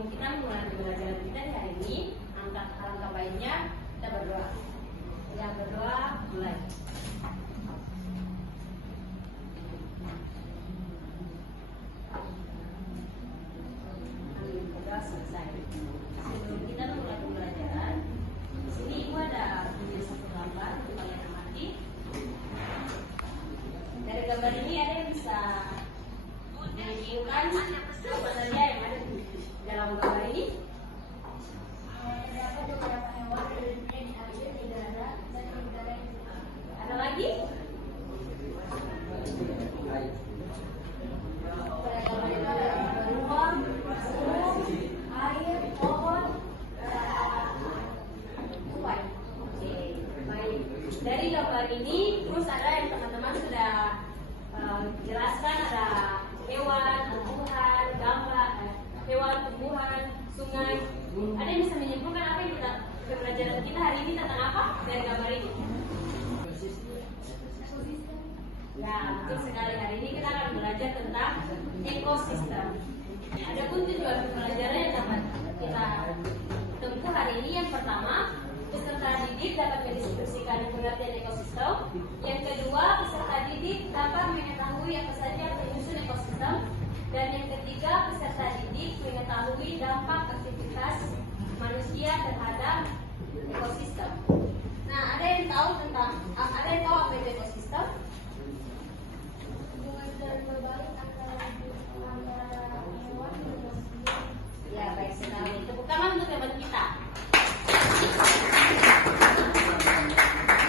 sebelum kita mulai pembelajaran kita di hari ini, alangkah baiknya kita berdoa. Ya, berdoa mulai. Amin. Berdoa selesai. Sebelum kita mulai pembelajaran, di sini Ibu ada punya satu gambar untuk kalian amati. Dari gambar ini ada yang bisa menunjukkan apa saja yang ada di dalam gambar ini. Terdapat beberapa hewan yang di air, di darat, dan di udara. Ada lagi? Pada gambar itu ada ruang, air, pohon, tuai. Oke, baik. Dari gambar ini, terus ada yang teman-teman sudah jelaskan, ada hewan, tumbuhan, gambar, hewan, tumbuhan, sungai. Ada yang bisa menyimpulkan apa yang kita pembelajaran kita hari ini tentang apa dari gambar ini? Ya, betul sekali. Hari ini kita akan belajar tentang ekosistem. Adapun tujuan pembelajaran yang dapat kita tempuh hari ini, yang pertama, peserta didik dapat mendiskusikan pengertian ekosistem. Yang kedua, peserta didik dapat mengetahui apa saja penyusun ekosistem. Dan yang ketiga, peserta didik mengetahui dampak aktivitas manusia terhadap ekosistem. Nah, ada yang tahu apa itu ekosistem? Hubungan berbalik antara hewan dan manusia. Ya, baik sekali. Tepuk tangan untuk teman kita.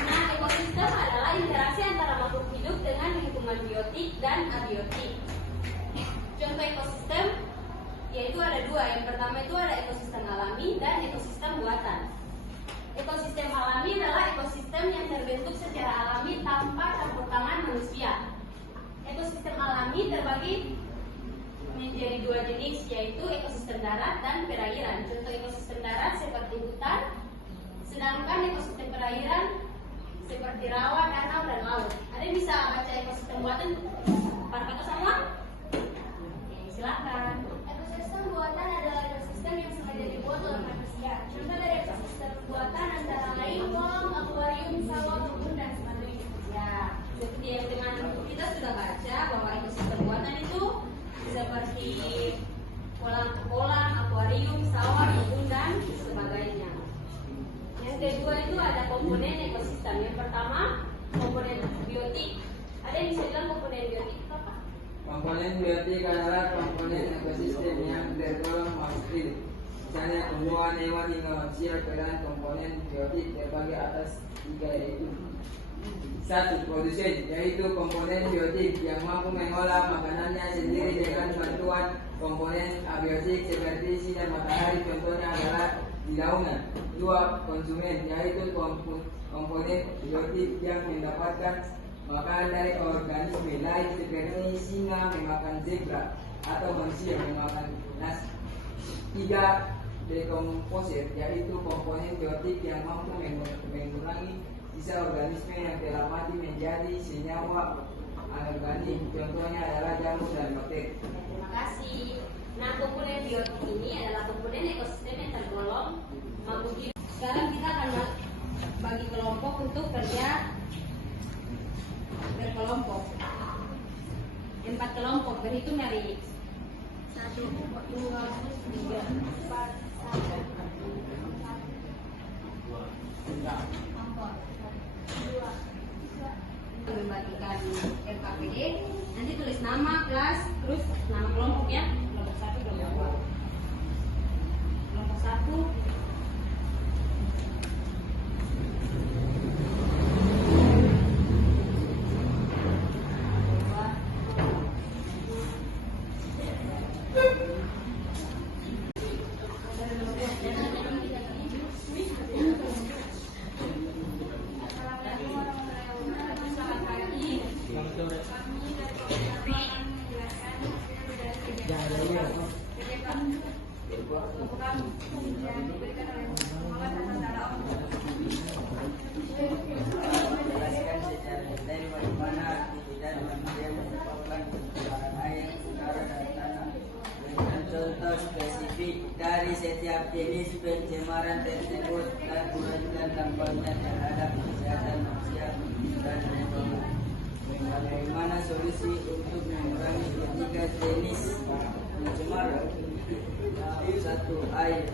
Nah, ekosistem adalah interaksi antara makhluk hidup dengan lingkungan biotik dan abiotik. Contoh ekosistem yaitu ada dua. Yang pertama itu ada ekosistem alami dan ekosistem buatan. Ekosistem alami adalah ekosistem yang terbentuk secara alami tanpa campur tangan manusia. Ekosistem alami terbagi menjadi dua jenis, yaitu ekosistem darat dan perairan. Contoh ekosistem darat seperti hutan, sedangkan ekosistem perairan seperti rawa, danau, dan laut. Ada yang bisa baca ekosistem buatan? Para kakak semua? Silakan. Ekosistem buatan adalah ekosistem yang sengaja dibuat oleh manusia. Contoh dari ekosistem buatan antara lain kolam, akuarium, sawah, kebun, dan sebagainya. Ya, seperti yang teman kita sudah baca bahwa ekosistem buatan itu seperti kolam, akuarium, sawah, kebun, dan sebagainya. Yang kedua itu ada komponen ekosistem. Yang pertama, komponen biotik. Ada yang bisa bilang komponen biotik itu apa? Komponen biotik adalah komponen ekosistem yang tergolong makro. Misalnya tumbuhan, hewan, hingga manusia. Peran komponen biotik terbagi atas tiga, yaitu: satu, produsen, yaitu komponen biotik yang mampu mengolah makanannya sendiri dengan bantuan komponen abiotik seperti sinar matahari, contohnya adalah dedaunan. Dua, konsumen, yaitu komponen biotik yang mendapatkan makanan dari organisme lain seperti singa memakan zebra atau manusia memakan nasi. Tiga, dekomposer, yaitu komponen biotik yang mampu mengurangi sisa organisme yang telah mati menjadi senyawa anorganik, contohnya adalah jamur dan bakteri. Terima kasih. Nah, komponen biotik ini adalah komponen ekosistem yang tergolong makhluk hidup. Sekarang kita akan bagi kelompok untuk kerja berkelompok. 4 kelompok, berhitung dari 1, 2, 3, 4, 5, 2, membagikan RKPD. Nanti tulis nama kelas, terus nama kelompok ya. Kelompok 1, kelompok 2. Kelompok 1. Contoh spesifik dan setiap jenis pencemaran tersebut dan melanjutkan dampaknya terhadap kesehatan manusia dan lingkungan. Bagaimana solusi untuk mengurangi ketiga jenis pencemar? Satu, air,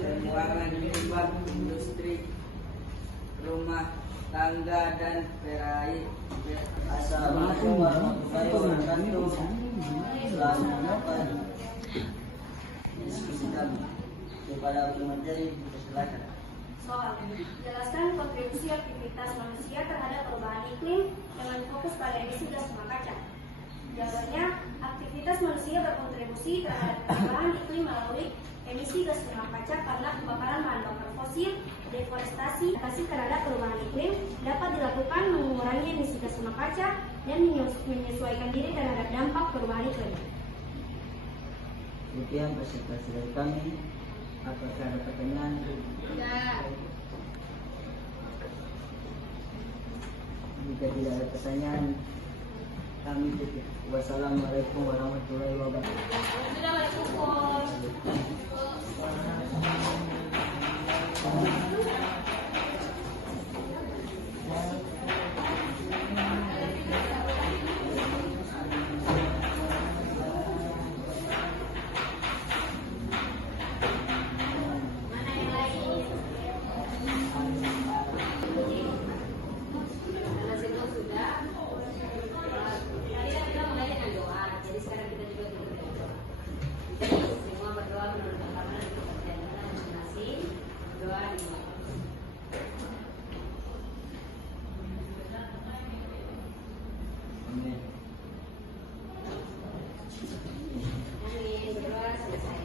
pembuangan limbah industri, rumah tangga dan peraih. Assalamualaikum warahmatullahi wabarakatuh. Selamat menonton diskusi kami kepada pemateri. Silakan. Soal jelaskan kontribusi aktivitas manusia terhadap perubahan iklim dengan fokus pada emisi gas rumah kaca. Jawabannya, aktivitas manusia berkontribusi terhadap perubahan iklim melalui emisi gas rumah kaca karena pembakaran bahan bakar fosil, deforestasi, adaptasi terhadap perubahan iklim dapat dilakukan mengurangi emisi gas rumah kaca dan menyesuaikan diri terhadap dampak perubahan iklim. Demikian presentasi dari kami. Apakah ada pertanyaan? Tidak. Jika tidak ada pertanyaan, kami tutup. Wassalamualaikum warahmatullahi wabarakatuh. Sudah mana yang lain? Karena semua sudah. Tadi kan kita mulai dengan doa, jadi sekarang kita juga berdoa. Semua berdoa menurut agama dan kepercayaan kita masing-masing. Doa di Amin. Amin. Berdoa selesai.